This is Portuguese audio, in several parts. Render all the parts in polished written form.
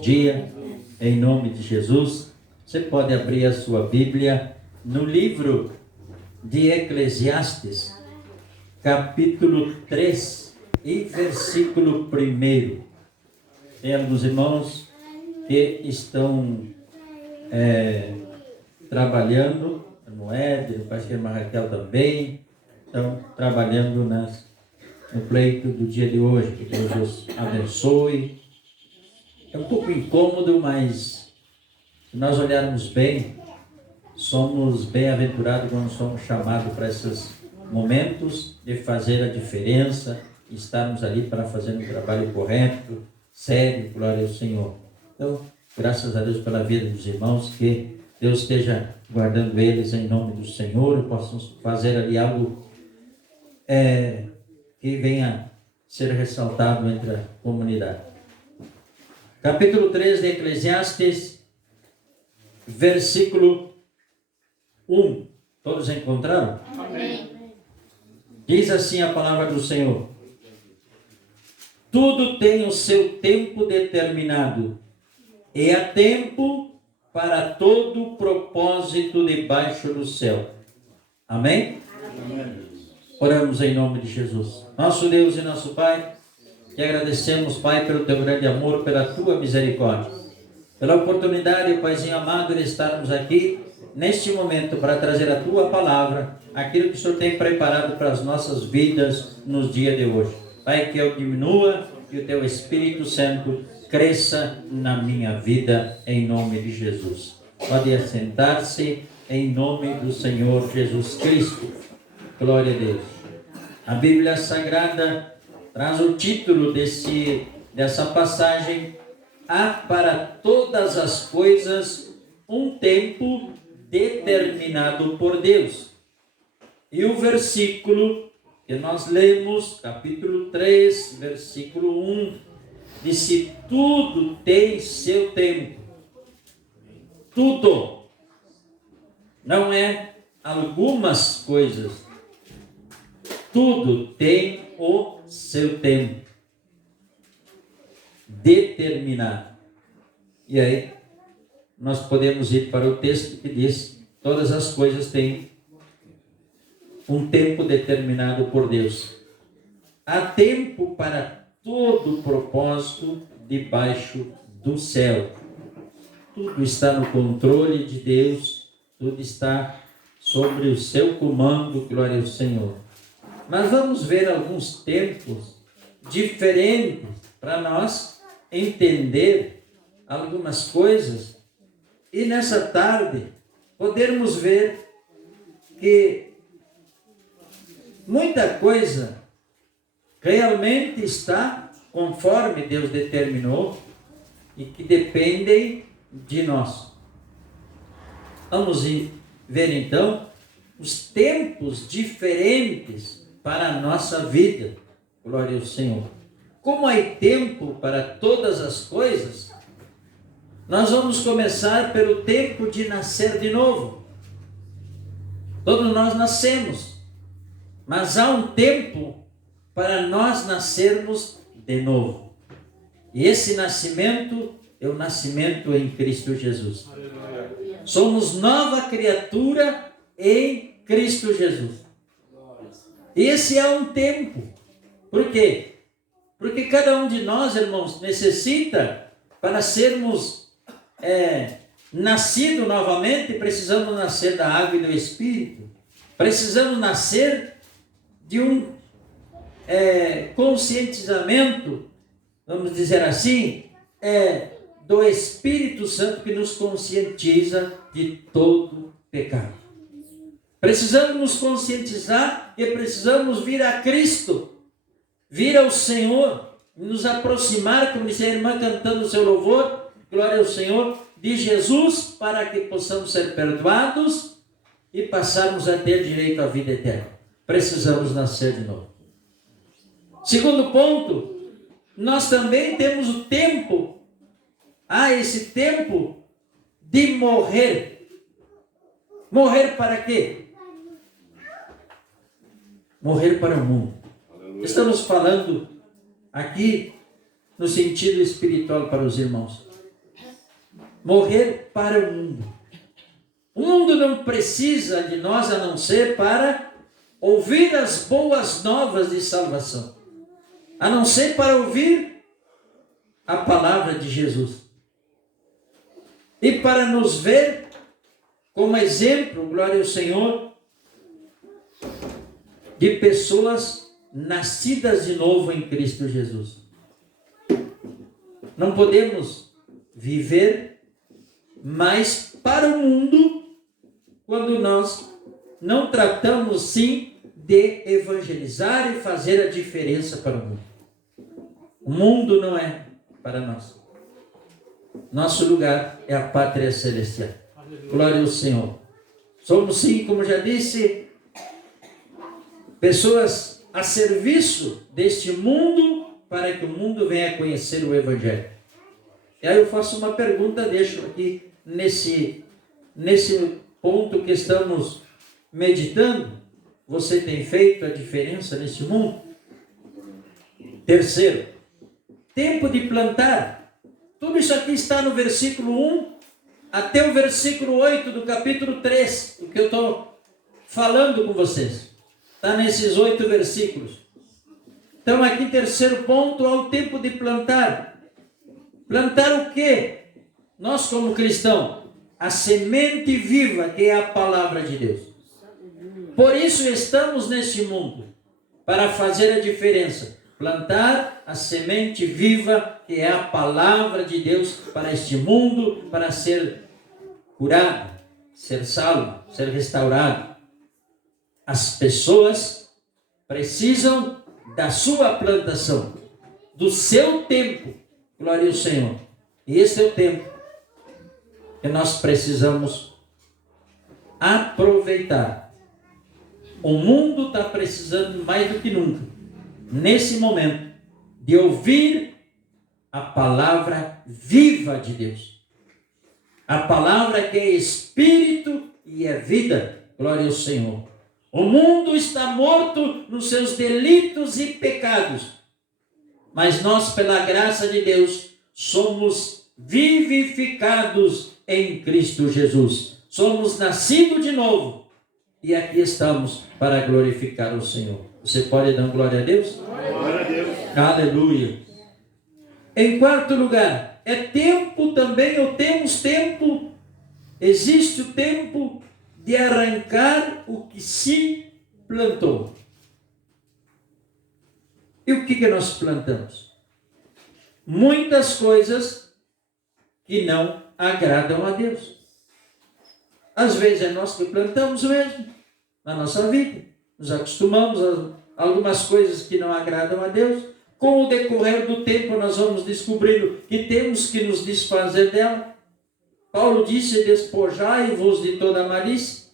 Dia, em nome de Jesus. Você pode abrir a sua Bíblia no livro de Eclesiastes, capítulo 3 e versículo 1. Tem alguns irmãos que estão trabalhando, no Éder, o pastor Raquel também, estão trabalhando no pleito do dia de hoje. Que Deus os abençoe. É um pouco incômodo, mas se nós olharmos bem, somos bem-aventurados quando somos chamados para esses momentos de fazer a diferença, estarmos ali para fazer um trabalho correto, sério, glória ao Senhor. Então, graças a Deus pela vida dos irmãos, que Deus esteja guardando eles em nome do Senhor e possamos fazer ali algo que venha ser ressaltado entre a comunidade. Capítulo 3 de Eclesiastes, versículo 1. Todos encontraram? Amém. Diz assim a palavra do Senhor: tudo tem o seu tempo determinado, e há tempo para todo propósito debaixo do céu. Amém? Amém. Oramos em nome de Jesus. Nosso Deus e nosso Pai, te agradecemos, Pai, pelo teu grande amor, pela tua misericórdia, pela oportunidade, Paizinho amado, de estarmos aqui neste momento para trazer a tua palavra, aquilo que o Senhor tem preparado para as nossas vidas nos dias de hoje. Pai, que eu diminua e o teu Espírito Santo cresça na minha vida, em nome de Jesus. Pode assentar-se em nome do Senhor Jesus Cristo. Glória a Deus. A Bíblia Sagrada traz o título dessa passagem: há para todas as coisas um tempo determinado por Deus. E o versículo que nós lemos, capítulo 3, versículo 1, diz: tudo tem seu tempo. Tudo. Não é algumas coisas. Tudo tem o seu tempo determinado. E aí nós podemos ir para o texto que diz: todas as coisas têm um tempo determinado por Deus. Há tempo para todo propósito debaixo do céu. Tudo está no controle de Deus, tudo está sobre o seu comando, glória ao Senhor. Mas vamos ver alguns tempos diferentes para nós entender algumas coisas e nessa tarde podermos ver que muita coisa realmente está conforme Deus determinou e que dependem de nós. Vamos ver então os tempos diferentes para a nossa vida, glória ao Senhor. Como há tempo para todas as coisas, nós vamos começar pelo tempo de nascer de novo. Todos nós nascemos, mas há um tempo para nós nascermos de novo. E esse nascimento é o nascimento em Cristo Jesus. Somos nova criatura em Cristo Jesus. Esse é um tempo. Por quê? Porque cada um de nós, irmãos, necessita, para sermos nascidos novamente, precisamos nascer da água e do Espírito. Precisamos nascer de um conscientizamento, vamos dizer assim, do Espírito Santo que nos conscientiza de todo pecado. Precisamos nos conscientizar e precisamos vir a Cristo, vir ao Senhor, nos aproximar, como disse a irmã cantando o seu louvor, glória ao Senhor, de Jesus, para que possamos ser perdoados e passarmos a ter direito à vida eterna. Precisamos nascer de novo. Segundo ponto, nós também temos o tempo, esse tempo de morrer. Morrer para quê? Morrer para o mundo. Estamos falando aqui no sentido espiritual para os irmãos. Morrer para o mundo. O mundo não precisa de nós a não ser para ouvir as boas novas de salvação. A não ser para ouvir a palavra de Jesus. E para nos ver como exemplo, glória ao Senhor, de pessoas nascidas de novo em Cristo Jesus. Não podemos viver mais para o mundo quando nós não tratamos sim de evangelizar e fazer a diferença para o mundo. O mundo não é para nós. Nosso lugar é a pátria celestial. Glória ao Senhor. Somos sim, como já disse, pessoas a serviço deste mundo para que o mundo venha conhecer o Evangelho. E aí eu faço uma pergunta, deixo aqui nesse ponto que estamos meditando. Você tem feito a diferença neste mundo? Terceiro, tempo de plantar. Tudo isso aqui está no versículo 1 até o versículo 8 do capítulo 3, do que eu estou falando com vocês. Está nesses 8 versículos. Então aqui, terceiro ponto, há o tempo de plantar. Plantar o quê? Nós como cristãos, a semente viva que é a palavra de Deus. Por isso estamos neste mundo, para fazer a diferença. Plantar a semente viva que é a palavra de Deus para este mundo, para ser curado, ser salvo, ser restaurado. As pessoas precisam da sua plantação, do seu tempo. Glória ao Senhor. E esse é o tempo que nós precisamos aproveitar. O mundo está precisando mais do que nunca, nesse momento, de ouvir a palavra viva de Deus. A palavra que é espírito e é vida. Glória ao Senhor. O mundo está morto nos seus delitos e pecados. Mas nós, pela graça de Deus, somos vivificados em Cristo Jesus. Somos nascidos de novo. E aqui estamos para glorificar o Senhor. Você pode dar glória a Deus? Glória a Deus. Aleluia. Em quarto lugar, é tempo também, ou temos tempo, existe o tempo de arrancar o que se plantou. E o que nós plantamos? Muitas coisas que não agradam a Deus. Às vezes é nós que plantamos mesmo, na nossa vida. Nos acostumamos a algumas coisas que não agradam a Deus. Com o decorrer do tempo nós vamos descobrindo que temos que nos desfazer dela. Paulo disse, despojai-vos de toda malícia.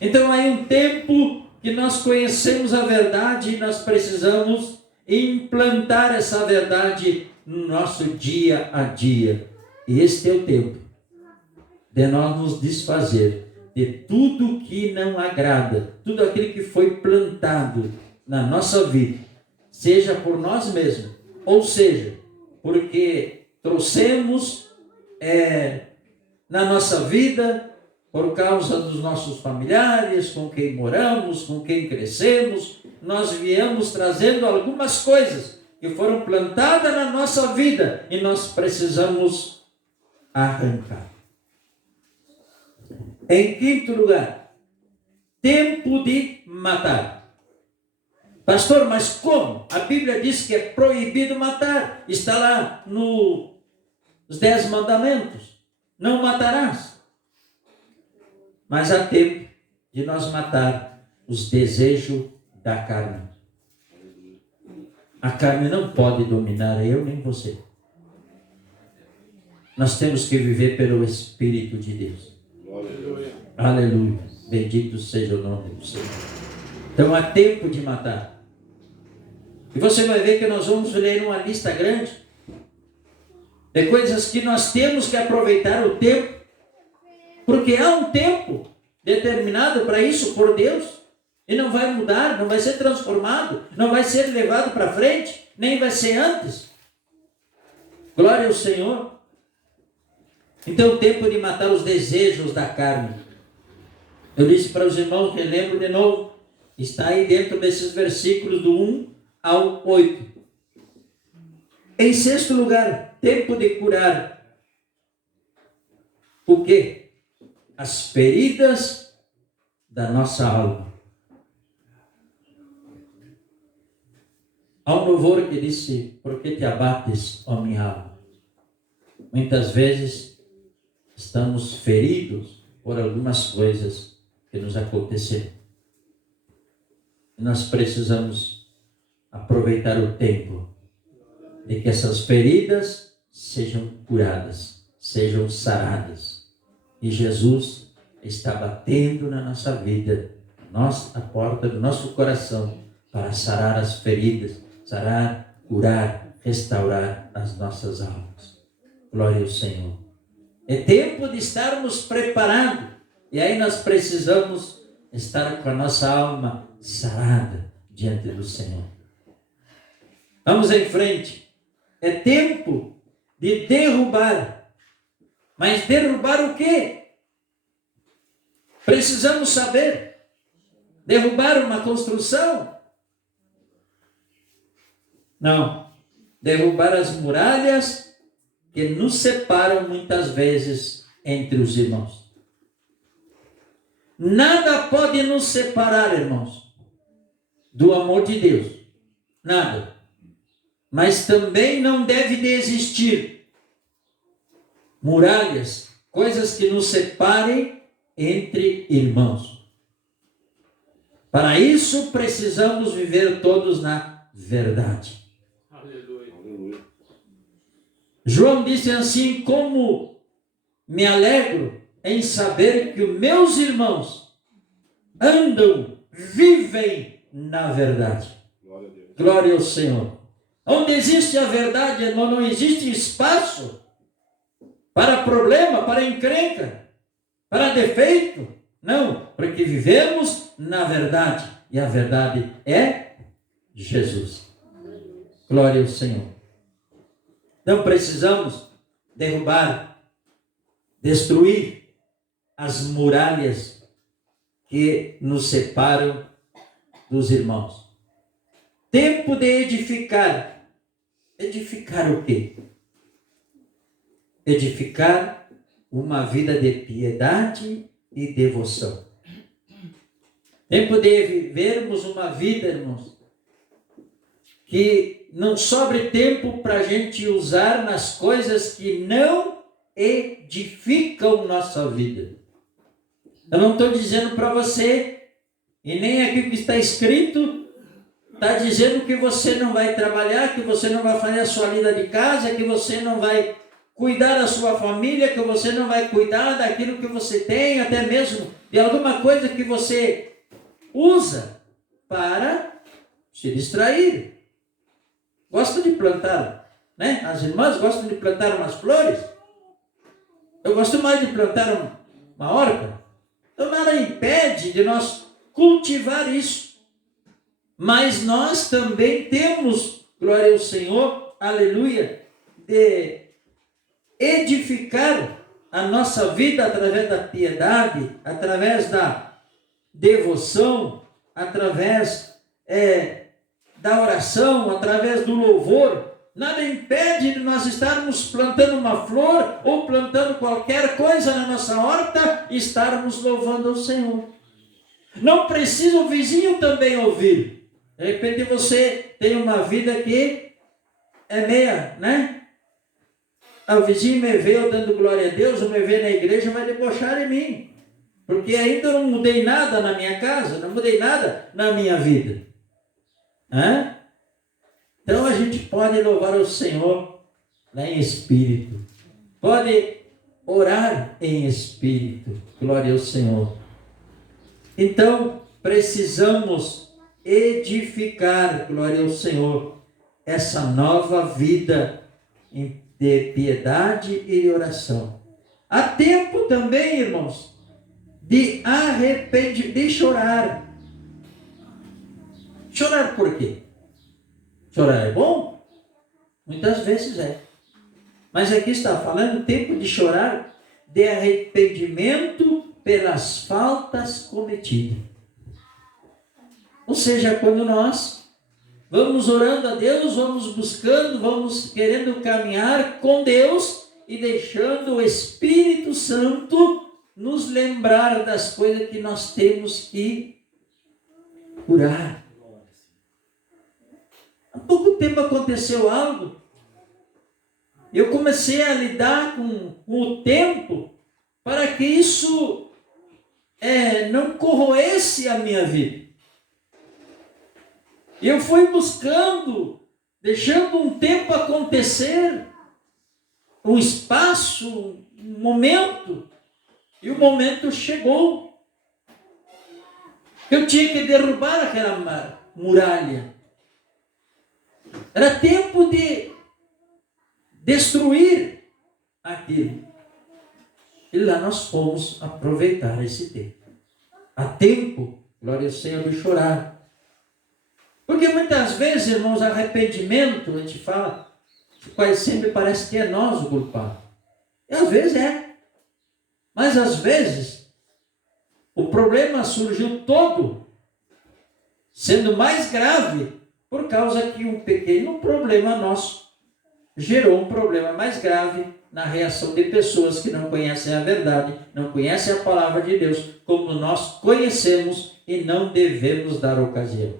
Então aí um tempo que nós conhecemos a verdade e nós precisamos implantar essa verdade no nosso dia a dia. E este é o tempo de nós nos desfazer de tudo que não agrada, tudo aquilo que foi plantado na nossa vida, seja por nós mesmos, ou seja, porque trouxemos na nossa vida, por causa dos nossos familiares, com quem moramos, com quem crescemos, nós viemos trazendo algumas coisas que foram plantadas na nossa vida e nós precisamos arrancar. Em quinto lugar, tempo de matar. Pastor, mas como? A Bíblia diz que é proibido matar. Está lá nos 10 mandamentos. Não matarás. Mas há tempo de nós matar os desejos da carne. A carne não pode dominar eu nem você. Nós temos que viver pelo Espírito de Deus. Aleluia. Aleluia. Bendito seja o nome do Senhor. Então há tempo de matar. E você vai ver que nós vamos ler uma lista grande de coisas que nós temos que aproveitar o tempo. Porque há um tempo determinado para isso por Deus. E não vai mudar, não vai ser transformado, não vai ser levado para frente, nem vai ser antes. Glória ao Senhor. Então, o tempo de matar os desejos da carne. Eu disse para os irmãos, relembro de novo, está aí dentro desses versículos do 1 ao 8. Em sexto lugar, tempo de curar o quê? As feridas da nossa alma. Há um louvor que disse, por que te abates, ó minha alma? Muitas vezes estamos feridos por algumas coisas que nos aconteceram. Nós precisamos aproveitar o tempo de que essas feridas sejam curadas, sejam saradas. E Jesus está batendo na nossa vida, a porta do nosso coração, para sarar as feridas, sarar, curar, restaurar as nossas almas. Glória ao Senhor. É tempo de estarmos preparados. E aí nós precisamos estar com a nossa alma sarada diante do Senhor. Vamos em frente. É tempo de derrubar. Mas derrubar o quê? Precisamos saber. Derrubar uma construção? Não. Derrubar as muralhas que nos separam muitas vezes entre os irmãos. Nada pode nos separar, irmãos, do amor de Deus. Nada. Mas também não deve de existir muralhas, coisas que nos separem entre irmãos. Para isso precisamos viver todos na verdade. Aleluia. João disse assim: como me alegro em saber que os meus irmãos andam, vivem na verdade. Glória a Deus. Glória ao Senhor. Onde existe a verdade, irmão, não existe espaço para problema, para encrenca, para defeito. Não, porque vivemos na verdade. E a verdade é Jesus. Glória ao Senhor. Não precisamos derrubar, destruir as muralhas que nos separam dos irmãos. Tempo de edificar. Edificar o quê? Edificar uma vida de piedade e devoção. Tempo de vivermos uma vida, irmãos, que não sobre tempo para a gente usar nas coisas que não edificam nossa vida. Eu não estou dizendo para você, e nem aqui que está escrito, está dizendo que você não vai trabalhar, que você não vai fazer a sua vida de casa, que você não vai cuidar da sua família, que você não vai cuidar daquilo que você tem, até mesmo de alguma coisa que você usa para se distrair. Gosta de plantar, né? As irmãs gostam de plantar umas flores. Eu gosto mais de plantar uma horta. Então nada impede de nós cultivar isso. Mas nós também temos, glória ao Senhor, aleluia, de edificar a nossa vida através da piedade, através da devoção, através da oração, através do louvor. Nada impede de nós estarmos plantando uma flor ou plantando qualquer coisa na nossa horta e estarmos louvando ao Senhor. Não precisa o vizinho também ouvir. De repente você tem uma vida que é meia, né? O vizinho me vê eu dando glória a Deus, ou me vê na igreja, vai debochar em mim. Porque ainda não mudei nada na minha casa, não mudei nada na minha vida. Hã? Então a gente pode louvar o Senhor em espírito. Pode orar em espírito. Glória ao Senhor. Então precisamos edificar, glória ao Senhor, essa nova vida de piedade e de oração. Há tempo também, irmãos, de arrepender, de chorar. Chorar por quê? Chorar é bom? Muitas vezes é. Mas aqui está falando tempo de chorar de arrependimento pelas faltas cometidas. Ou seja, quando nós vamos orando a Deus, vamos buscando, vamos querendo caminhar com Deus e deixando o Espírito Santo nos lembrar das coisas que nós temos que curar. Há pouco tempo aconteceu algo. Eu comecei a lidar com o tempo para que isso não corroesse a minha vida. Eu fui buscando, deixando um tempo acontecer, um espaço, um momento, e o momento chegou. Eu tinha que derrubar aquela muralha. Era tempo de destruir aquilo. E lá nós fomos aproveitar esse tempo. Há tempo, glória ao Senhor, de chorar. Porque muitas vezes, irmãos, arrependimento, a gente fala, quase sempre parece que é nós o culpado. E às vezes é. Mas às vezes, o problema surgiu todo, sendo mais grave, por causa que um pequeno problema nosso gerou um problema mais grave na reação de pessoas que não conhecem a verdade, não conhecem a palavra de Deus, como nós conhecemos e não devemos dar ocasião.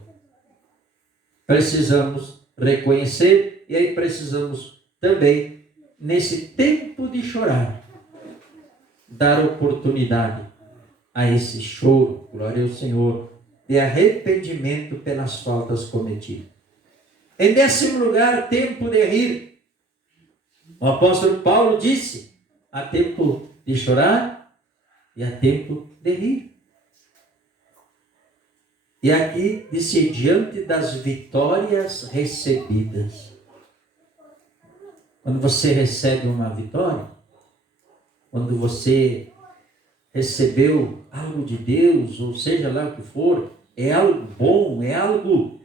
Precisamos reconhecer e aí precisamos também, nesse tempo de chorar, dar oportunidade a esse choro, glória ao Senhor, de arrependimento pelas faltas cometidas. Em 10º lugar, tempo de rir. O apóstolo Paulo disse: há tempo de chorar e há tempo de rir. E aqui disse: diante das vitórias recebidas. Quando você recebe uma vitória, quando você recebeu algo de Deus, ou seja lá o que for, é algo bom, é algo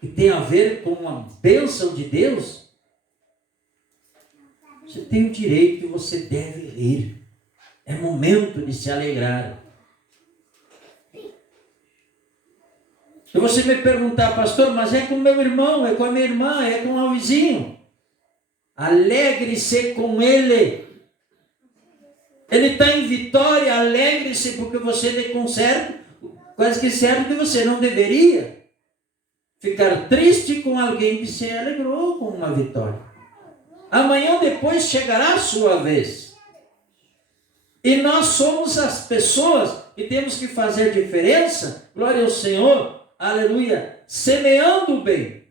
que tem a ver com a bênção de Deus, você tem o direito e você deve rir. É momento de se alegrar. Se você me perguntar: pastor, mas é com meu irmão, é com a minha irmã, é com o vizinho, alegre-se com ele. Ele está em vitória, alegre-se, porque você deu conserto, quase que certo que você não deveria ficar triste com alguém que se alegrou com uma vitória. Amanhã depois chegará a sua vez. E nós somos as pessoas que temos que fazer diferença, glória ao Senhor, aleluia, semeando o bem.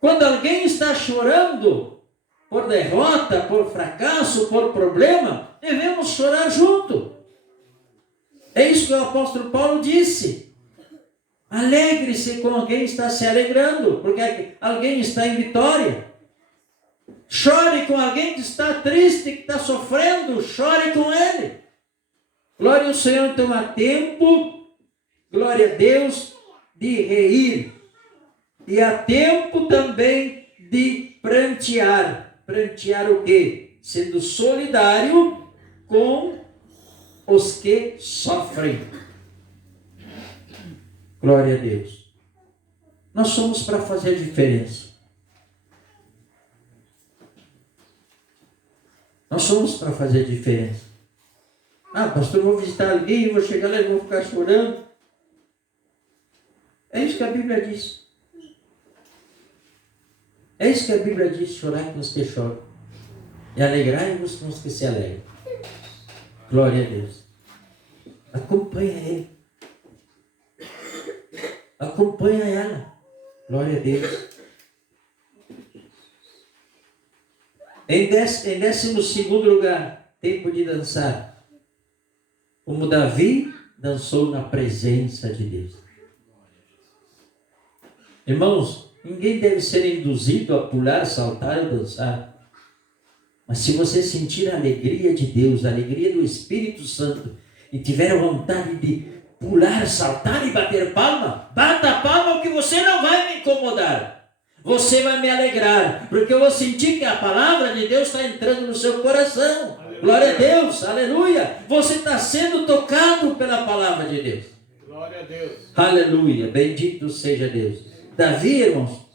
Quando alguém está chorando por derrota, por fracasso, por problema, devemos chorar junto. É isso que o apóstolo Paulo disse. Alegre-se com alguém que está se alegrando, porque alguém está em vitória. Chore com alguém que está triste, que está sofrendo, chore com ele. Glória ao Senhor. Então há tempo, glória a Deus, de rir. E há tempo também de prantear. Prantear o quê? Sendo solidário com os que sofrem. Glória a Deus. Nós somos para fazer a diferença. Nós somos para fazer a diferença. Ah, pastor, eu vou visitar alguém, eu vou chegar lá e vou ficar chorando. É isso que a Bíblia diz. É isso que a Bíblia diz: chorar com os que choram. E alegrai-vos com os que se alegram. Glória a Deus. Acompanha ele. Acompanha ela. Glória a Deus. Em 12º lugar, tempo de dançar. Como Davi dançou na presença de Deus. Irmãos, ninguém deve ser induzido a pular, saltar ou dançar. Mas se você sentir a alegria de Deus, a alegria do Espírito Santo, e tiver vontade de pular, saltar e bater palma, bata a palma, que você não vai me incomodar. Você vai me alegrar, porque eu vou sentir que a palavra de Deus está entrando no seu coração. Aleluia. Glória a Deus, aleluia. Você está sendo tocado pela palavra de Deus. Glória a Deus. Aleluia, bendito seja Deus. Davi, irmãos,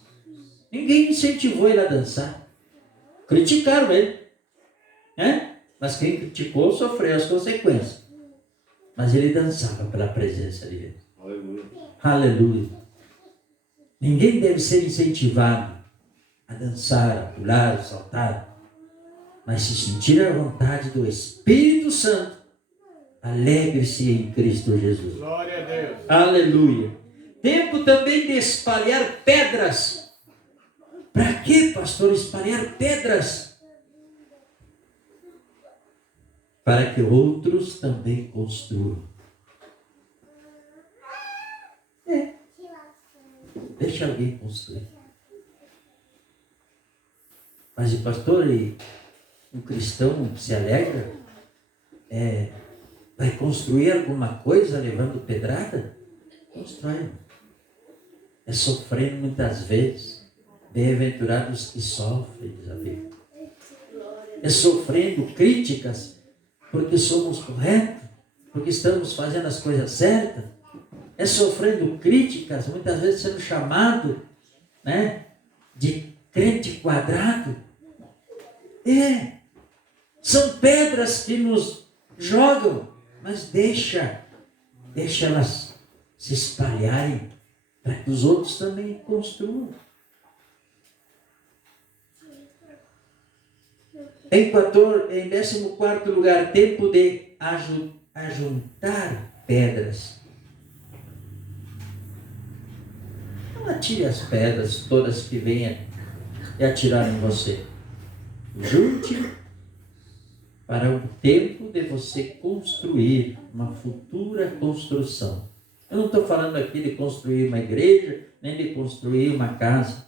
ninguém incentivou ele a dançar. Criticaram ele, né? Mas quem criticou sofreu as consequências. Mas ele dançava pela presença de Deus. Aleluia. Aleluia. Ninguém deve ser incentivado a dançar, a pular, a saltar, mas se sentir a vontade do Espírito Santo, alegre-se em Cristo Jesus. Glória a Deus. Aleluia. Tempo também de espalhar pedras. Para que, pastor, espalhar pedras? Para que outros também construam. Deixa alguém construir. Mas o pastor, um cristão se alegra? Vai construir alguma coisa levando pedrada? Constrói. É sofrendo muitas vezes. Bem-aventurados que sofrem, diz a Bíblia. É sofrendo críticas porque somos corretos, porque estamos fazendo as coisas certas. É sofrendo críticas, muitas vezes sendo chamado, né, de crente quadrado. São pedras que nos jogam, mas deixa elas se espalharem para que os outros também construam. Em 14º lugar, tempo de ajuntar pedras. Não atire as pedras todas que venham e atirar em você. Junte para o tempo de você construir uma futura construção. Eu não estou falando aqui de construir uma igreja, nem de construir uma casa,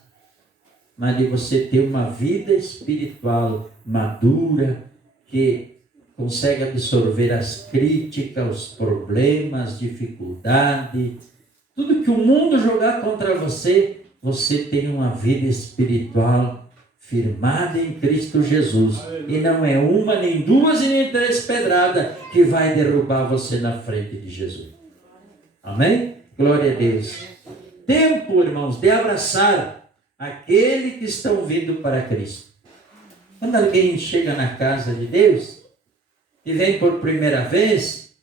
mas de você ter uma vida espiritual madura, que consegue absorver as críticas, os problemas, as dificuldades, tudo que o mundo jogar contra você, você tem uma vida espiritual firmada em Cristo Jesus. Aleluia. E não é uma, nem duas, e nem três pedradas que vai derrubar você na frente de Jesus. Amém? Glória a Deus. Tempo, irmãos, de abraçar aquele que estão vindo para Cristo. Quando alguém chega na casa de Deus e vem por primeira vez,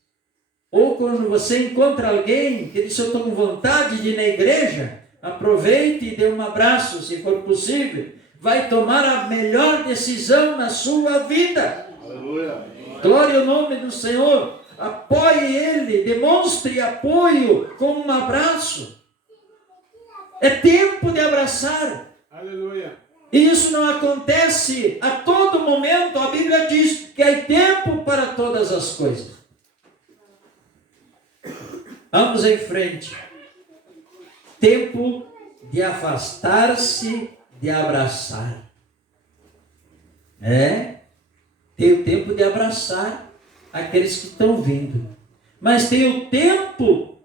ou quando você encontra alguém que diz: eu estou com vontade de ir na igreja, aproveite e dê um abraço, se for possível. Vai tomar a melhor decisão na sua vida. Aleluia. Glória ao nome do Senhor. Apoie ele, demonstre apoio com um abraço. É tempo de abraçar. Aleluia. E isso não acontece a todo momento. A Bíblia diz que há tempo para todas as coisas. Vamos em frente. Tempo de afastar-se, de abraçar. Tem o tempo de abraçar aqueles que estão vindo. Mas tem o tempo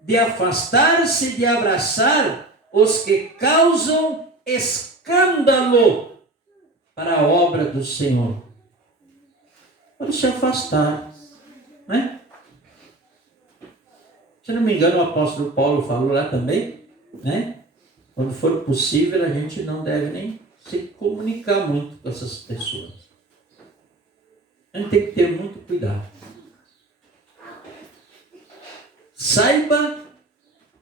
de afastar-se, de abraçar os que causam escândalo para a obra do Senhor. Pode se afastar, né? Se não me engano, o apóstolo Paulo falou lá também, né? Quando for possível, a gente não deve nem se comunicar muito com essas pessoas. A gente tem que ter muito cuidado. Saiba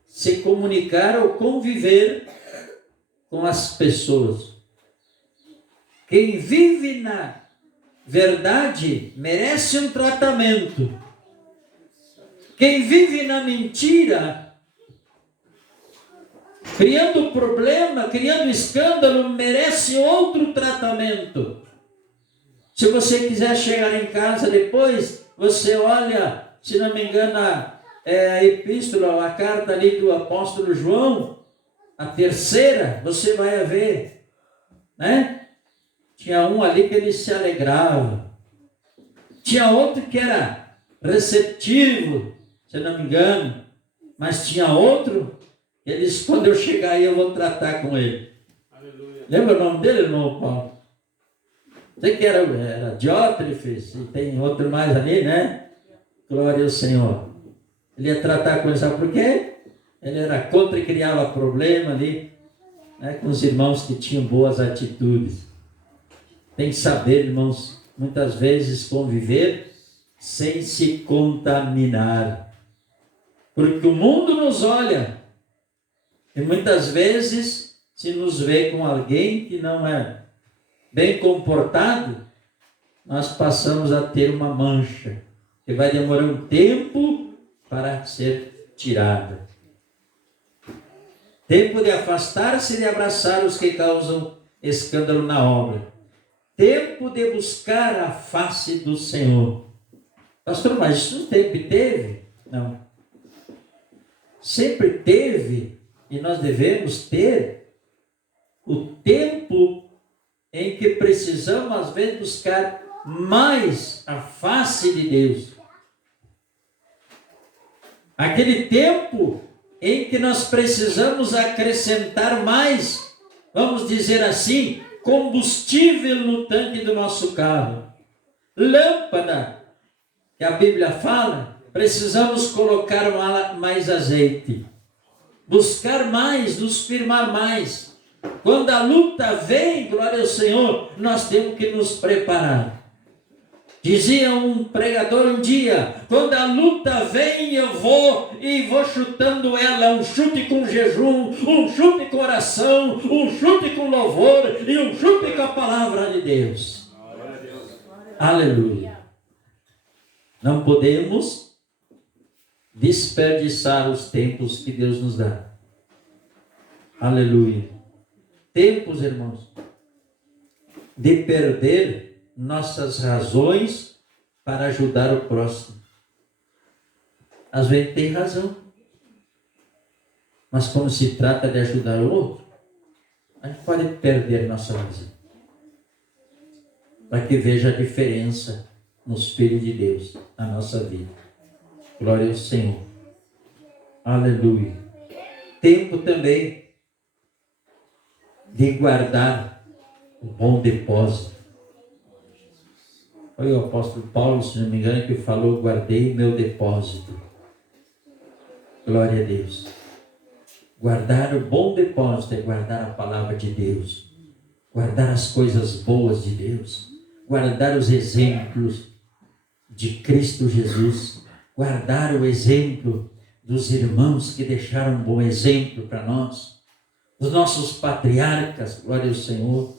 se comunicar ou conviver com as pessoas. Quem vive na verdade merece um tratamento. Quem vive na mentira, criando problema, criando escândalo, merece outro tratamento. Se você quiser chegar em casa depois, você olha, se não me engano, a epístola, a carta ali do apóstolo João, a terceira, você vai ver, né? Tinha um ali que ele se alegrava. Tinha outro que era receptivo, se não me engano. Mas tinha outro, ele disse: quando eu chegar aí eu vou tratar com ele. Lembra o nome dele, irmão Paulo? Sei que era Diótrefes, e tem outro mais ali, né? Glória ao Senhor. Ele ia tratar com ele, sabe por quê? Ele era contra e criava problema ali, né, com os irmãos que tinham boas atitudes. Tem que saber, irmãos, muitas vezes conviver sem se contaminar. Porque o mundo nos olha e muitas vezes se nos vê com alguém que não é bem comportado, nós passamos a ter uma mancha que vai demorar um tempo para ser tirada. Tempo de afastar-se e de abraçar os que causam escândalo na obra. Tempo de buscar a face do Senhor. Pastor, mas isso sempre teve? Não. Sempre teve, e nós devemos ter o tempo em que precisamos, às vezes, buscar mais a face de Deus. Aquele tempo em que nós precisamos acrescentar mais, vamos dizer assim, combustível no tanque do nosso carro. Lâmpada, que a Bíblia fala, precisamos colocar mais azeite. Buscar mais, nos firmar mais. Quando a luta vem, glória ao Senhor, nós temos que nos preparar. Dizia um pregador um dia, quando a luta vem, eu vou chutando ela, um chute com jejum, um chute com oração, um chute com louvor e um chute com a palavra de Deus. Aleluia. Não podemos desperdiçar os tempos que Deus nos dá. Aleluia. Tempos, irmãos, de perder nossas razões para ajudar o próximo. Às vezes tem razão, mas quando se trata de ajudar o outro, a gente pode perder nossa razão. Para que veja a diferença nos filhos de Deus, na nossa vida. Glória ao Senhor. Aleluia. Tempo também de guardar o bom depósito. Foi o apóstolo Paulo, se não me engano, que falou, guardei meu depósito. Glória a Deus. Guardar o bom depósito é guardar a palavra de Deus. Guardar as coisas boas de Deus. Guardar os exemplos de Cristo Jesus. Guardar o exemplo dos irmãos que deixaram um bom exemplo para nós. Dos nossos patriarcas, glória ao Senhor.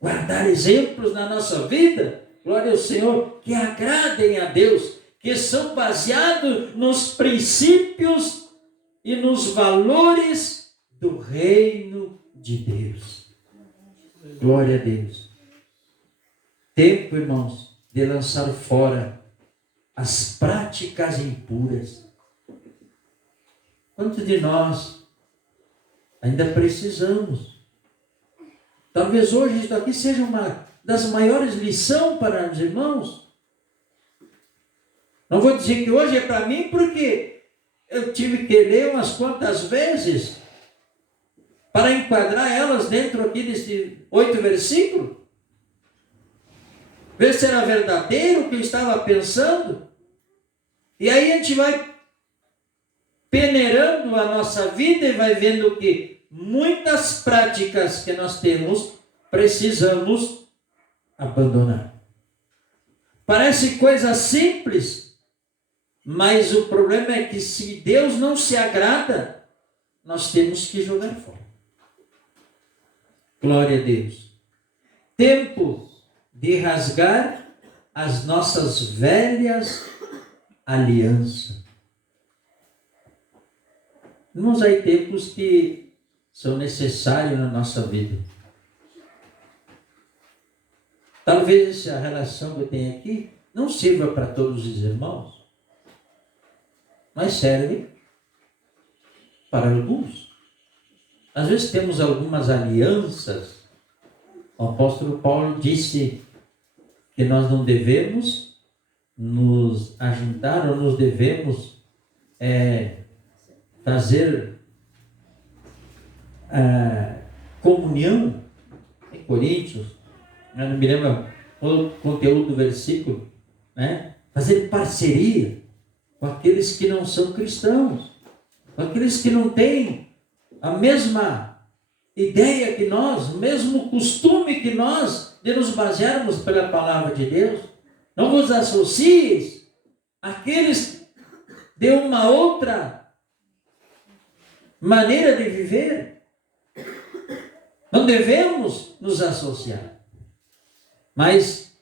Guardar exemplos na nossa vida, glória ao Senhor, que agradem a Deus, que são baseados nos princípios e nos valores do reino de Deus. Glória a Deus. Tempo, irmãos, de lançar fora as práticas impuras. Quantos de nós ainda precisamos? Talvez hoje isso aqui seja uma das maiores lições para os irmãos. Não vou dizer que hoje é para mim, porque eu tive que ler umas quantas vezes para enquadrar elas dentro aqui desse 8 versículos. Ver se era verdadeiro o que eu estava pensando. E aí a gente vai peneirando a nossa vida e vai vendo que muitas práticas que nós temos, precisamos abandonar. Parece coisa simples, mas o problema é que se Deus não se agrada, nós temos que jogar fora. Glória a Deus. Tempo de rasgar as nossas velhas alianças. Irmãos, há tempos que são necessários na nossa vida. Talvez essa relação que eu tenho aqui não sirva para todos os irmãos, mas serve para alguns. Às vezes temos algumas alianças. O apóstolo Paulo disse que nós não devemos nos ajuntar ou nos devemos fazer comunhão Coríntios, eu não me lembro o conteúdo do versículo, né? Fazer parceria com aqueles que não são cristãos, com aqueles que não têm a mesma ideia que nós, o mesmo costume que nós, de nos basearmos pela palavra de Deus. Não vos associes àqueles de uma outra maneira de viver. Não devemos nos associar. Mas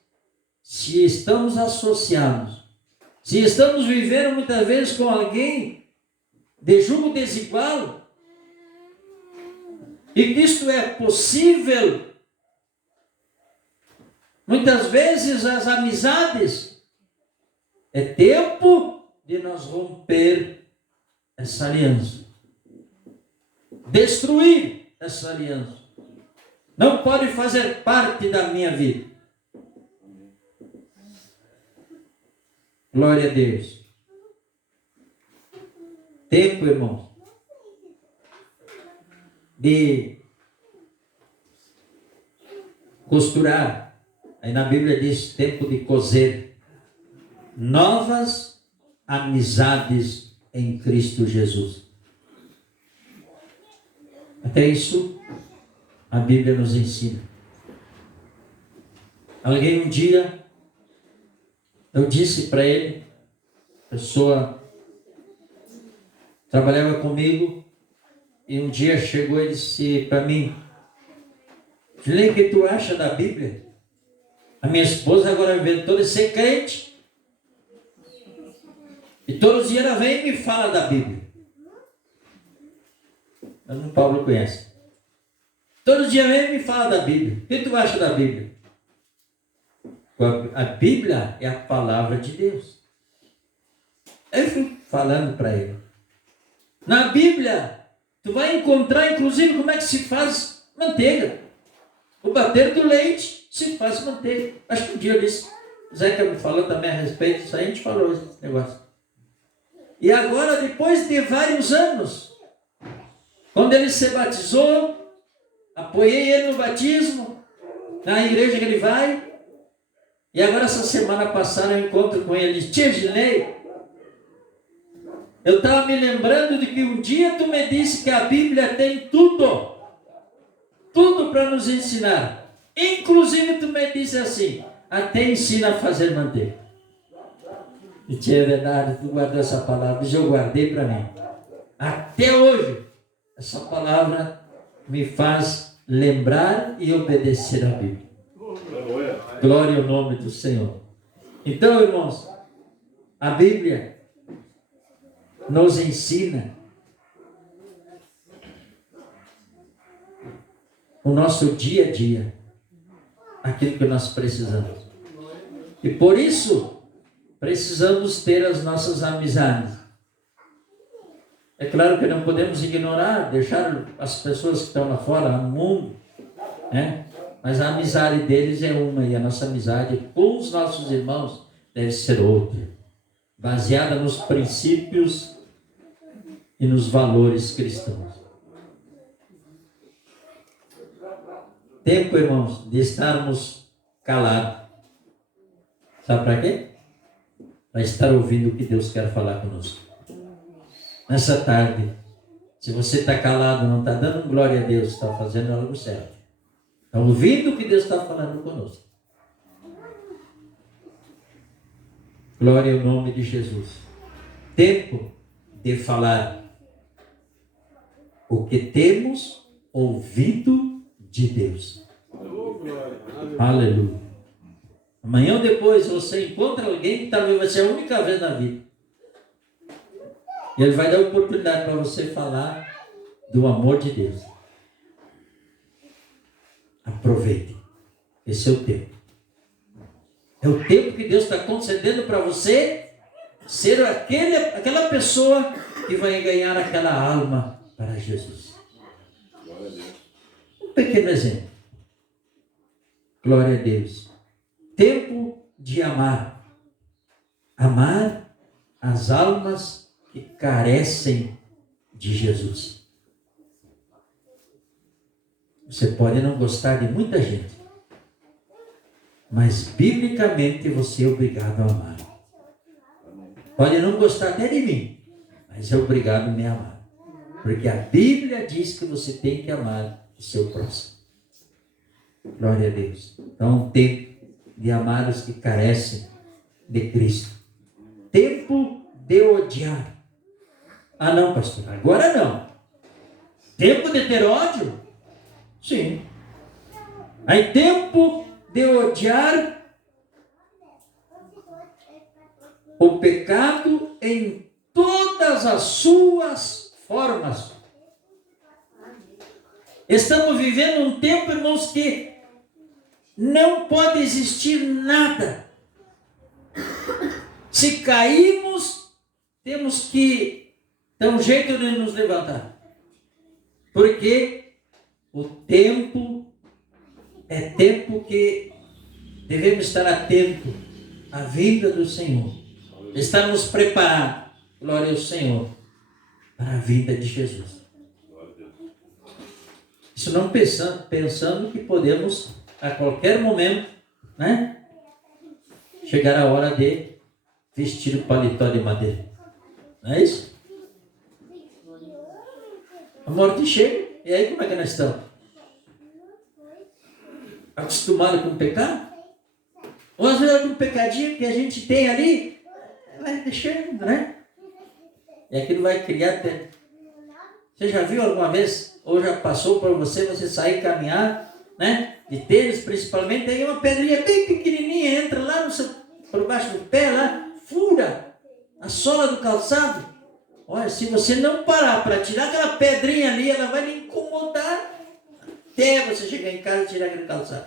se estamos associados, se estamos vivendo muitas vezes com alguém de julgo desigual, e que isto é possível, muitas vezes as amizades, é tempo de nós romper essa aliança, destruir essa aliança. Não pode fazer parte da minha vida. Glória a Deus. Tempo, irmãos, de costurar. Aí na Bíblia diz tempo de coser novas amizades em Cristo Jesus. Até isso a Bíblia nos ensina. Alguém um dia, eu disse para ele, a pessoa trabalhava comigo, e um dia chegou e disse para mim: Julinho, o que tu acha da Bíblia? A minha esposa agora inventou de ser crente. E todos os dias ela vem e me fala da Bíblia. O Paulo conhece. Todos os dias vem e me fala da Bíblia. O que tu acha da Bíblia? A Bíblia é a palavra de Deus. Eu fui falando para ele. Na Bíblia, tu vai encontrar, inclusive, como é que se faz manteiga. O bater do leite se faz manteiga. Acho que um dia eu disse, Zeca me falou também a respeito disso, aí a gente falou esse negócio. E agora, depois de vários anos, quando ele se batizou, apoiei ele no batismo, na igreja que ele vai, e agora essa semana passada eu encontro com ele, tia Gilei, eu estava me lembrando de que um dia tu me disse que a Bíblia tem tudo para nos ensinar. Inclusive tu me disse assim, até ensina a fazer manteiga. E tia, é verdade, tu guardou essa palavra, mas eu guardei para mim. Até hoje, essa palavra me faz lembrar e obedecer a Bíblia. Glória ao nome do Senhor. Então, irmãos, a Bíblia nos ensina o nosso dia a dia, aquilo que nós precisamos. E por isso, precisamos ter as nossas amizades. É claro que não podemos ignorar, deixar as pessoas que estão lá fora, no mundo, né? Mas a amizade deles é uma, e a nossa amizade com os nossos irmãos deve ser outra, baseada nos princípios e nos valores cristãos. Tempo, irmãos, de estarmos calados. Sabe para quê? Para estar ouvindo o que Deus quer falar conosco. Nessa tarde, se você está calado, não está dando glória a Deus, está fazendo algo certo. Está ouvindo o que Deus está falando conosco. Glória ao nome de Jesus. Tempo de falar o que temos ouvido de Deus. Aleluia. Amanhã ou depois você encontra alguém que talvez vai ser a única vez na vida. E ele vai dar oportunidade para você falar do amor de Deus. Aproveite. Esse é o tempo. É o tempo que Deus está concedendo para você ser aquela pessoa que vai ganhar aquela alma para Jesus. Um pequeno exemplo. Glória a Deus. Tempo de amar. Amar as almas que carecem de Jesus. Você pode não gostar de muita gente, mas biblicamente você é obrigado a amar. Pode não gostar até de mim, mas é obrigado a me amar. Porque a Bíblia diz que você tem que amar o seu próximo. Glória a Deus. Então, tempo de amar os que carecem de Cristo. Tempo de odiar. Ah, não, pastor, agora não. Tempo de ter ódio? Sim. Aí, tempo de odiar o pecado em todas as suas formas. Estamos vivendo um tempo, irmãos, que não pode existir nada. Se caímos, temos que dar um jeito de nos levantar. Porque o tempo é tempo que devemos estar atentos à vinda do Senhor. Estarmos preparados, glória ao Senhor, para a vinda de Jesus. Isso não pensando que podemos, a qualquer momento, né, chegar a hora de vestir o paletó de madeira. Não é isso? A morte chega, e aí como é que nós estamos? Acostumados com o pecado? Ou às vezes algum pecadinho que a gente tem ali, vai deixando, né? E aquilo vai criar até. Você já viu alguma vez, ou já passou por você sair caminhar, né? De tênis principalmente, aí uma pedrinha bem pequenininha entra lá por baixo do pé, lá, fura a sola do calçado. Olha, se você não parar para tirar aquela pedrinha ali, ela vai lhe incomodar até você chegar em casa e tirar aquele calçado.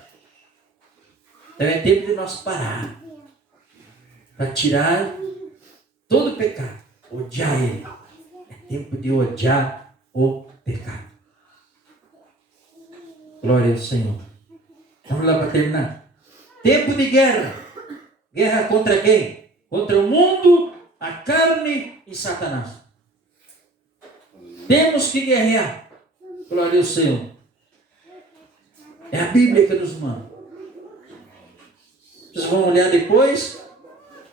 Então é tempo de nós parar para tirar todo o pecado, odiar ele. É tempo de odiar o pecado. Glória ao Senhor. Vamos lá para terminar. Tempo de guerra. Guerra contra quem? Contra o mundo, a carne e Satanás. Temos que guerrear. Glória ao Senhor. É a Bíblia que nos manda. Vocês vão olhar depois.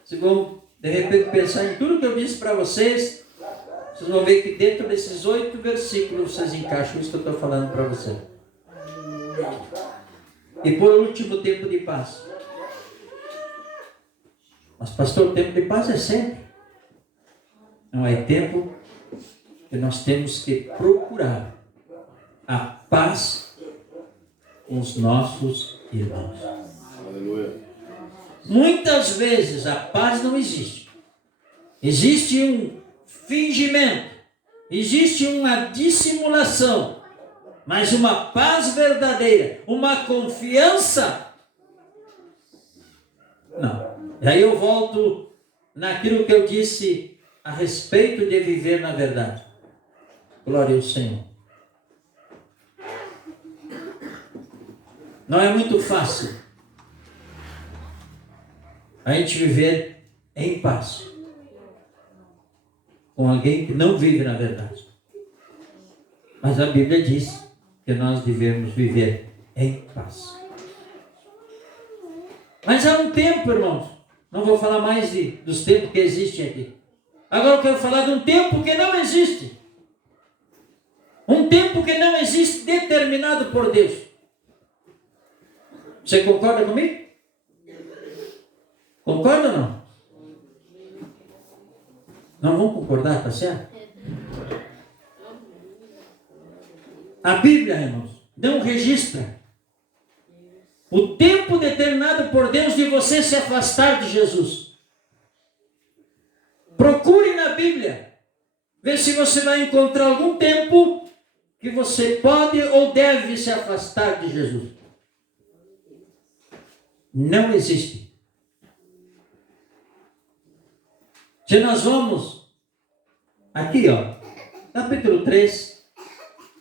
Vocês vão, de repente, pensar em tudo que eu disse para vocês. Vocês vão ver que dentro desses 8 versículos vocês encaixam isso que eu estou falando para vocês. E por último, tempo de paz. Mas pastor, o tempo de paz é sempre. Não é tempo que nós temos que procurar a paz com os nossos irmãos. Aleluia. Muitas vezes a paz não existe. Existe um fingimento, existe uma dissimulação, mas uma paz verdadeira, uma confiança, não. E aí eu volto naquilo que eu disse a respeito de viver na verdade. Glória ao Senhor. Não é muito fácil a gente viver em paz com alguém que não vive na verdade. Mas a Bíblia diz que nós devemos viver em paz. Mas há um tempo, irmãos, não vou falar mais dos tempos que existem aqui. Agora eu quero falar de um tempo que não existe. Um tempo que não existe determinado por Deus. Você concorda comigo? Concorda ou não? Não vão concordar, tá certo? A Bíblia, irmãos, não registra o tempo determinado por Deus de você se afastar de Jesus. Procure na Bíblia, ver se você vai encontrar algum tempo que você pode ou deve se afastar de Jesus. Não existe. Se nós vamos aqui, ó, capítulo 3,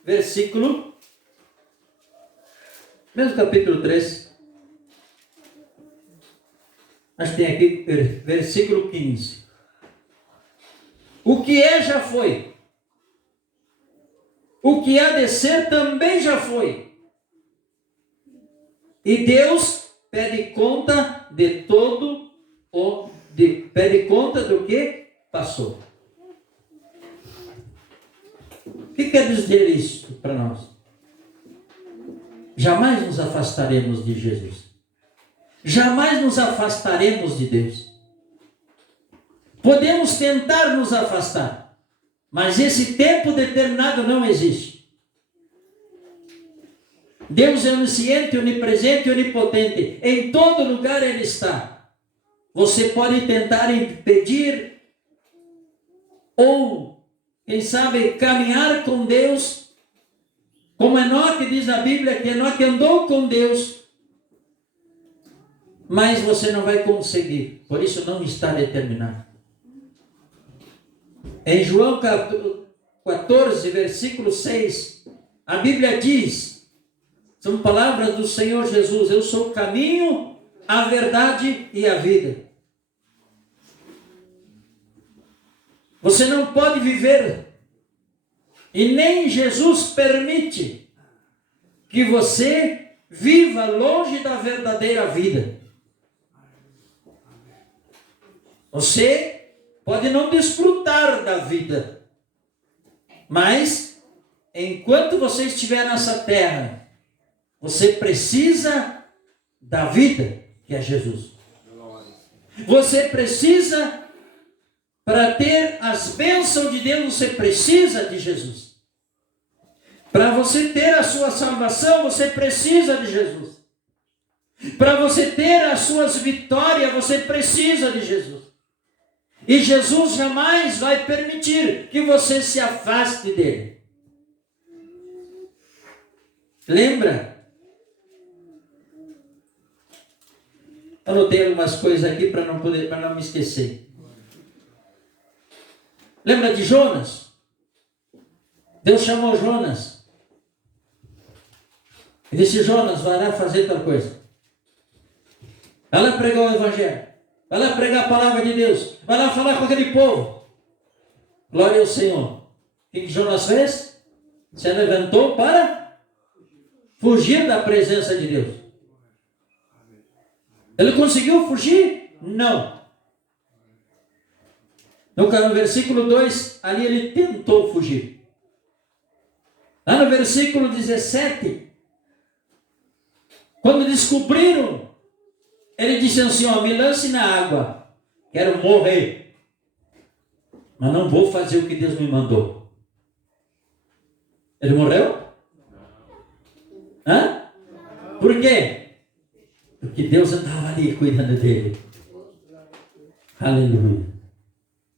versículo, mesmo capítulo 3, acho que tem aqui versículo 15. O que é já foi. O que há de ser também já foi. E Deus pede conta de todo pede conta do que passou. O que quer dizer isso para nós? Jamais nos afastaremos de Jesus. Jamais nos afastaremos de Deus. Podemos tentar nos afastar, mas esse tempo determinado não existe. Deus é onisciente, onipresente e onipotente. Em todo lugar Ele está. Você pode tentar impedir ou, quem sabe, caminhar com Deus, como Enoque diz na Bíblia, que Enoque andou com Deus, mas você não vai conseguir, por isso não está determinado. Em João 14, versículo 6, a Bíblia diz, são palavras do Senhor Jesus: eu sou o caminho, a verdade e a vida. Você não pode viver, e nem Jesus permite que você viva longe da verdadeira vida. Você pode não desfrutar da vida, mas enquanto você estiver nessa terra, você precisa da vida, que é Jesus. Você precisa, para ter as bênçãos de Deus, você precisa de Jesus. Para você ter a sua salvação, você precisa de Jesus. Para você ter as suas vitórias, você precisa de Jesus. E Jesus jamais vai permitir que você se afaste dele. Lembra? Anotei algumas coisas aqui para não me esquecer. Lembra de Jonas? Deus chamou Jonas. E disse: Jonas, vai lá fazer tal coisa. Vai lá pregar o evangelho. Vai lá pregar a palavra de Deus. Vai lá falar com aquele povo. Glória ao Senhor. O que Jonas fez? Se levantou para fugir da presença de Deus. Ele conseguiu fugir? Não. No versículo 2, ali ele tentou fugir. Lá no versículo 17, quando descobriram, ele disse assim: ó, me lance na água, quero morrer, mas não vou fazer o que Deus me mandou. Ele morreu? Hã? Por quê? Porque Deus andava ali cuidando dele. Aleluia.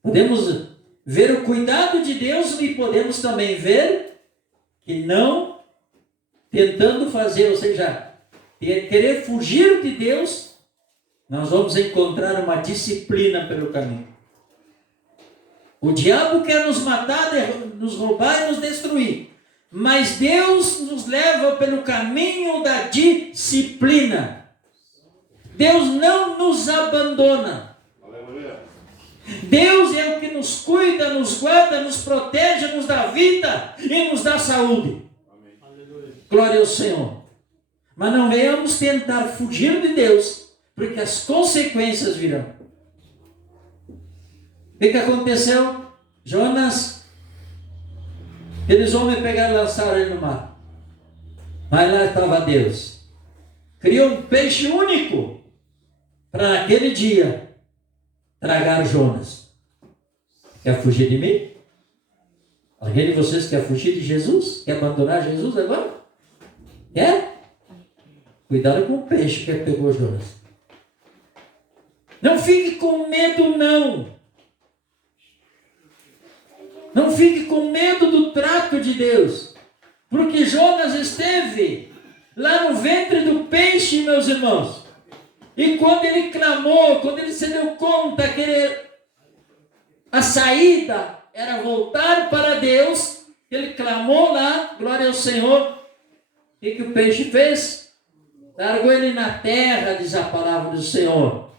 Podemos ver o cuidado de Deus e podemos também ver que não tentando fazer, ou seja, querer fugir de Deus, nós vamos encontrar uma disciplina pelo caminho. O diabo quer nos matar, nos roubar e nos destruir. Mas Deus nos leva pelo caminho da disciplina. Deus não nos abandona. Deus é o que nos cuida, nos guarda, nos protege, nos dá vida e nos dá saúde. Amém. Glória ao Senhor. Mas não venhamos tentar fugir de Deus, porque as consequências virão. O que aconteceu? Jonas, aqueles homens pegaram e lançaram ele no mar. Mas lá estava Deus. Criou um peixe único para naquele dia tragar Jonas. Quer fugir de mim? Alguém de vocês quer fugir de Jesus? Quer abandonar Jesus agora? Quer? Cuidado com o peixe que pegou Jonas. Não fique com medo, não. Não fique com medo do trato de Deus. Porque Jonas esteve lá no ventre do peixe, meus irmãos. E quando ele clamou, quando ele se deu conta que a saída era voltar para Deus, ele clamou lá, glória ao Senhor. O que o peixe fez? Largou ele na terra, diz a palavra do Senhor.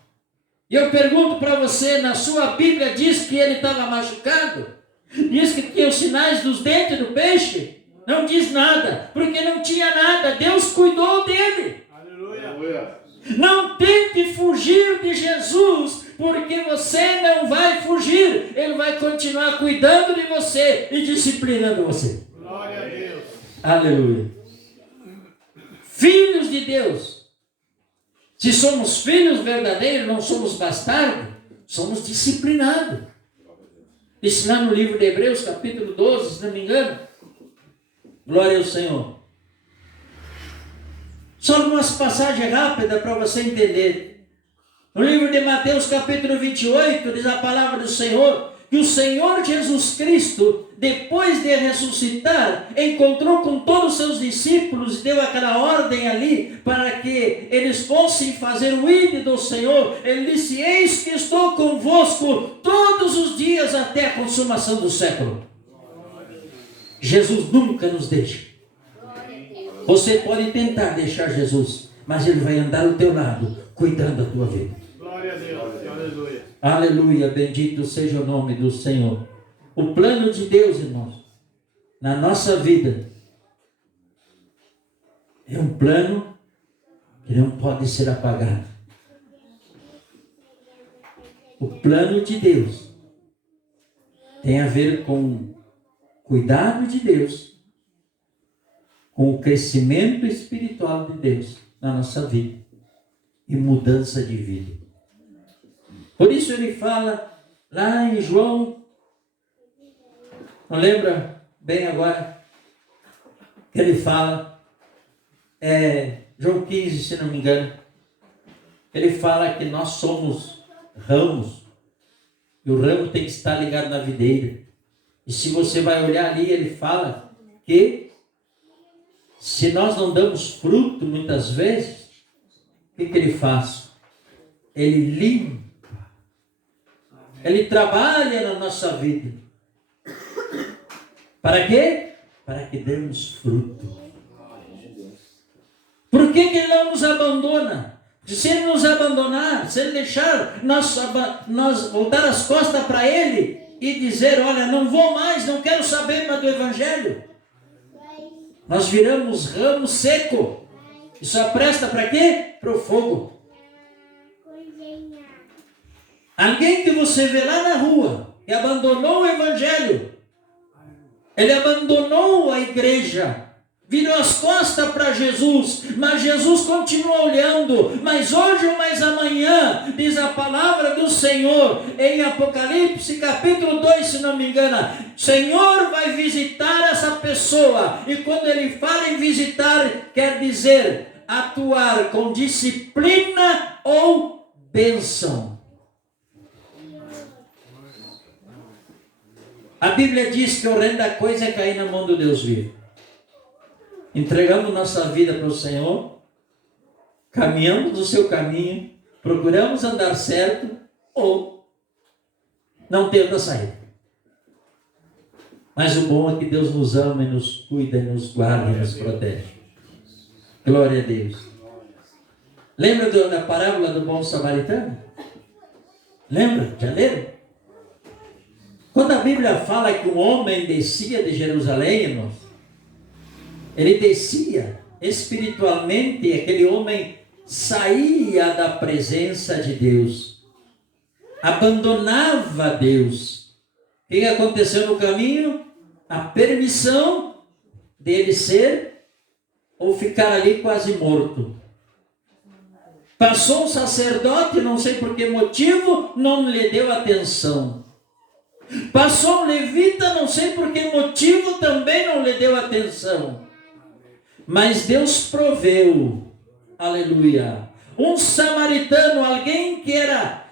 E eu pergunto para você, na sua Bíblia diz que ele estava machucado? Diz que tinha os sinais dos dentes do peixe? Não diz nada, porque não tinha nada. Deus cuidou dele. Aleluia. Aleluia. Não tente fugir de Jesus, porque você não vai fugir. Ele vai continuar cuidando de você e disciplinando você. Glória a Deus. Aleluia. Filhos de Deus. Se somos filhos verdadeiros, não somos bastardos, somos disciplinados. Isso lá no livro de Hebreus, capítulo 12, se não me engano. Glória ao Senhor. Só algumas passagens rápidas para você entender. No livro de Mateus, capítulo 28, diz a palavra do Senhor, que o Senhor Jesus Cristo, depois de ressuscitar, encontrou com todos os seus discípulos e deu aquela ordem ali para que eles fossem fazer o ID do Senhor. Ele disse: eis que estou convosco todos os dias até a consumação do século. Jesus nunca nos deixa. Você pode tentar deixar Jesus, mas Ele vai andar ao teu lado, cuidando da tua vida. Glória a Deus. Aleluia. Aleluia, bendito seja o nome do Senhor. O plano de Deus, irmãos, na nossa vida, é um plano que não pode ser apagado. O plano de Deus tem a ver com cuidado de Deus, com o crescimento espiritual de Deus na nossa vida e mudança de vida. Por isso ele fala lá em João, não lembra bem agora, que ele fala, João 15, se não me engano, ele fala que nós somos ramos, e o ramo tem que estar ligado na videira. E se você vai olhar ali, ele fala que se nós não damos fruto muitas vezes, o que ele faz? Ele limpa. Ele trabalha na nossa vida. Para quê? Para que demos fruto. Por que Ele não nos abandona? Se Ele nos abandonar, se Ele deixar nós voltar as costas para Ele e dizer: olha, não vou mais, não quero saber mais do Evangelho, nós viramos ramo seco. E só presta para quê? Para o fogo. Alguém que você vê lá na rua, que abandonou o Evangelho, ele abandonou a igreja, virou as costas para Jesus, mas Jesus continua olhando. Mas hoje ou mais amanhã, diz a palavra do Senhor, em Apocalipse capítulo 2, se não me engano, o Senhor vai visitar essa pessoa, e quando ele fala em visitar, quer dizer atuar com disciplina ou bênção. A Bíblia diz que a horrenda coisa é cair na mão do Deus vivo. Entregamos nossa vida para o Senhor, caminhamos no seu caminho, procuramos andar certo ou não temos a saída. Mas o bom é que Deus nos ama e nos cuida, e nos guarda e nos protege. Glória a Deus. Lembra da parábola do bom samaritano? Lembra? Já leram? Quando a Bíblia fala que um homem descia de Jerusalém, irmãos, ele descia espiritualmente, e aquele homem saía da presença de Deus, abandonava Deus. O que aconteceu no caminho? A permissão dele ser ou ficar ali quase morto. Passou um sacerdote, não sei por que motivo, não lhe deu atenção. Passou um levita, não sei por que motivo, também não lhe deu atenção. Mas Deus proveu, aleluia, um samaritano, alguém que era,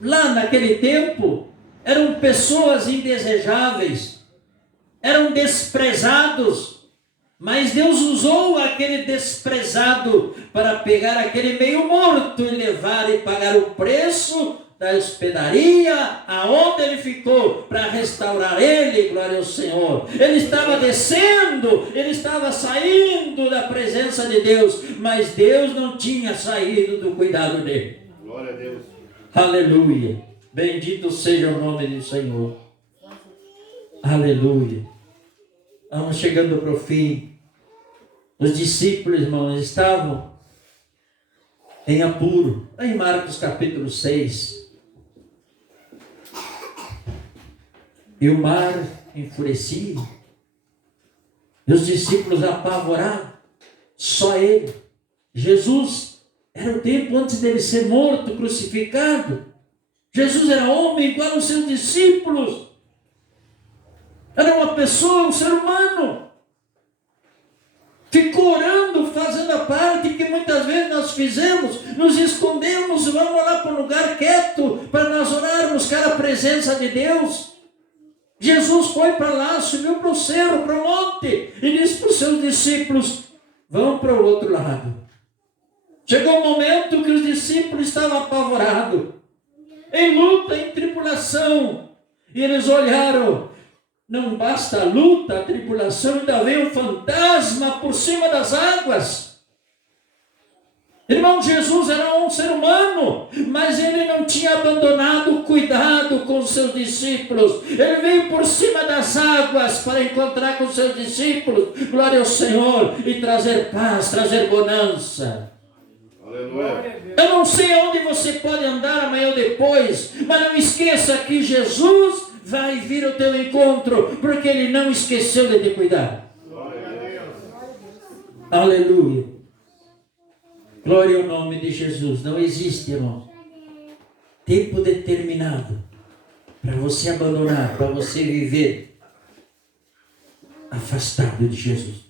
lá naquele tempo, eram pessoas indesejáveis, eram desprezados, mas Deus usou aquele desprezado para pegar aquele meio morto e levar e pagar o preço da hospedaria, aonde ele ficou, para restaurar ele. Glória ao Senhor. Ele estava descendo, ele estava saindo da presença de Deus, mas Deus não tinha saído do cuidado dele. Glória a Deus. Aleluia. Bendito seja o nome do Senhor. Aleluia. Vamos chegando para o fim. Os discípulos, irmãos, estavam em apuro. Em Marcos capítulo 6. E o mar enfurecia. E os discípulos apavorados. Só ele. Jesus era o tempo antes dele ser morto, crucificado. Jesus era homem igual aos seus discípulos. Era uma pessoa, um ser humano. Ficou orando, fazendo a parte que muitas vezes nós fizemos. Nos escondemos, vamos lá para um lugar quieto, para nós orarmos, cara, a presença de Deus. Jesus foi para lá, subiu para o cerro, para o monte, e disse para os seus discípulos, vão para o outro lado. Chegou um momento que os discípulos estavam apavorados, em luta, em tribulação, e eles olharam, não basta a luta, a tribulação, ainda vem um fantasma por cima das águas. Irmão, Jesus era um ser humano, mas ele não tinha abandonado o cuidado com os seus discípulos. Ele veio por cima das águas para encontrar com os seus discípulos, glória ao Senhor, e trazer paz, trazer bonança. Aleluia. Eu não sei aonde você pode andar amanhã ou depois, mas não esqueça que Jesus vai vir ao teu encontro, porque ele não esqueceu de te cuidar. Glória a Deus. Aleluia. Glória ao nome de Jesus. Não existe, irmão, tempo determinado para você abandonar, para você viver afastado de Jesus.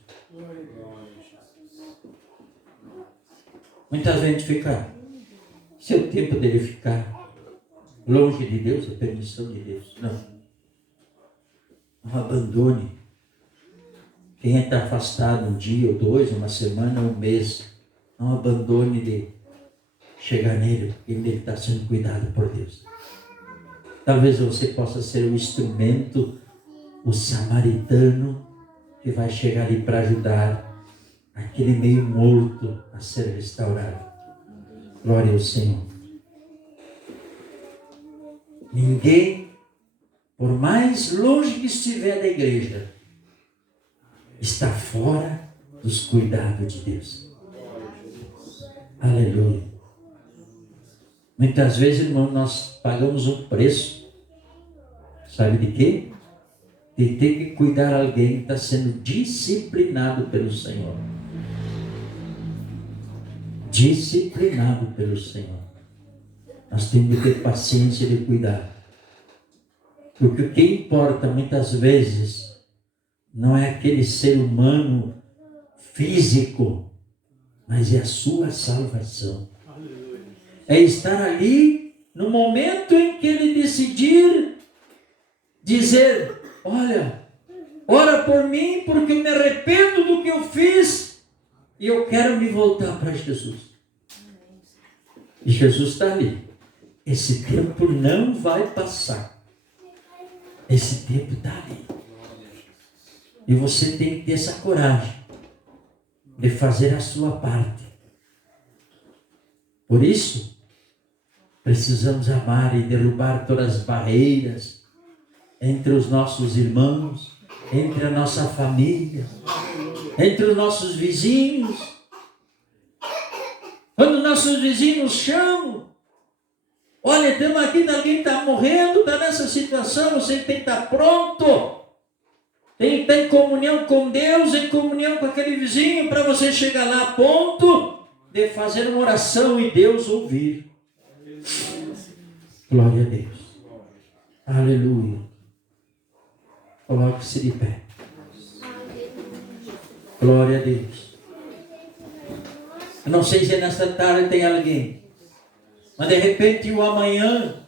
Muita gente fica, se é o tempo dele ficar longe de Deus, é permissão de Deus. Não. Não abandone. Quem está afastado um dia ou dois, uma semana ou um mês, não abandone de chegar nele, porque ele está sendo cuidado por Deus. Talvez você possa ser o instrumento, o samaritano, que vai chegar ali para ajudar aquele meio morto a ser restaurado. Glória ao Senhor. Ninguém, por mais longe que estiver da igreja, está fora dos cuidados de Deus. Aleluia. Muitas vezes, irmão, nós pagamos um preço. Sabe de quê? De ter que cuidar de alguém que está sendo disciplinado pelo Senhor. Disciplinado pelo Senhor. Nós temos que ter paciência de cuidar. Porque o que importa muitas vezes não é aquele ser humano físico, mas é a sua salvação. É estar ali no momento em que ele decidir dizer, olha, ora por mim porque eu me arrependo do que eu fiz e eu quero me voltar para Jesus. E Jesus está ali. Esse tempo não vai passar. Esse tempo está ali. E você tem que ter essa coragem de fazer a sua parte. Por isso, precisamos amar e derrubar todas as barreiras entre os nossos irmãos, entre a nossa família, entre os nossos vizinhos. Quando nossos vizinhos chamam, olha, estamos aqui, alguém está morrendo, está nessa situação, você tem que estar pronto. Tem que estar em comunhão com Deus, em comunhão com aquele vizinho, para você chegar lá a ponto de fazer uma oração e Deus ouvir. Glória a Deus. Aleluia. Coloque-se de pé. Glória a Deus. Eu não sei se nesta tarde tem alguém, mas de repente o amanhã,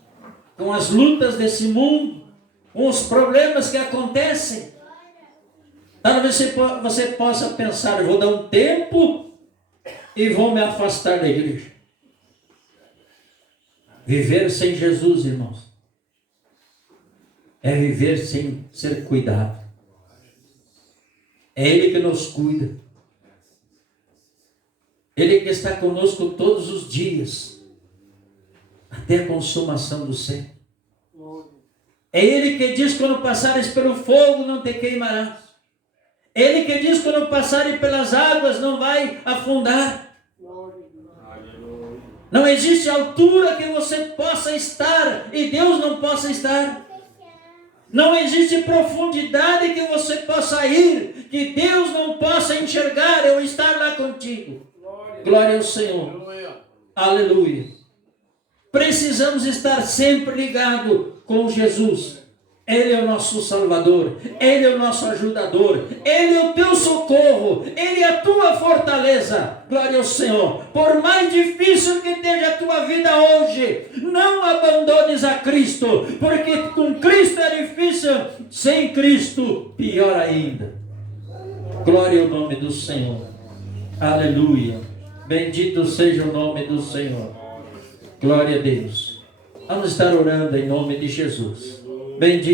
com as lutas desse mundo, com os problemas que acontecem, talvez você possa pensar, eu vou dar um tempo e vou me afastar da igreja. Viver sem Jesus, irmãos, é viver sem ser cuidado. É Ele que nos cuida. Ele que está conosco todos os dias, até a consumação do século. É Ele que diz, quando passares pelo fogo, não te queimarás. Ele que diz que quando passarem pelas águas não vai afundar. Não existe altura que você possa estar e Deus não possa estar. Não existe profundidade que você possa ir, que Deus não possa enxergar ou estar lá contigo. Glória ao Senhor. Aleluia. Precisamos estar sempre ligados com Jesus. Ele é o nosso Salvador, Ele é o nosso ajudador, Ele é o teu socorro, Ele é a tua fortaleza. Glória ao Senhor. Por mais difícil que esteja a tua vida hoje, não abandones a Cristo, porque com Cristo é difícil, sem Cristo pior ainda. Glória ao nome do Senhor. Aleluia. Bendito seja o nome do Senhor. Glória a Deus. Vamos estar orando em nome de Jesus. Bendito.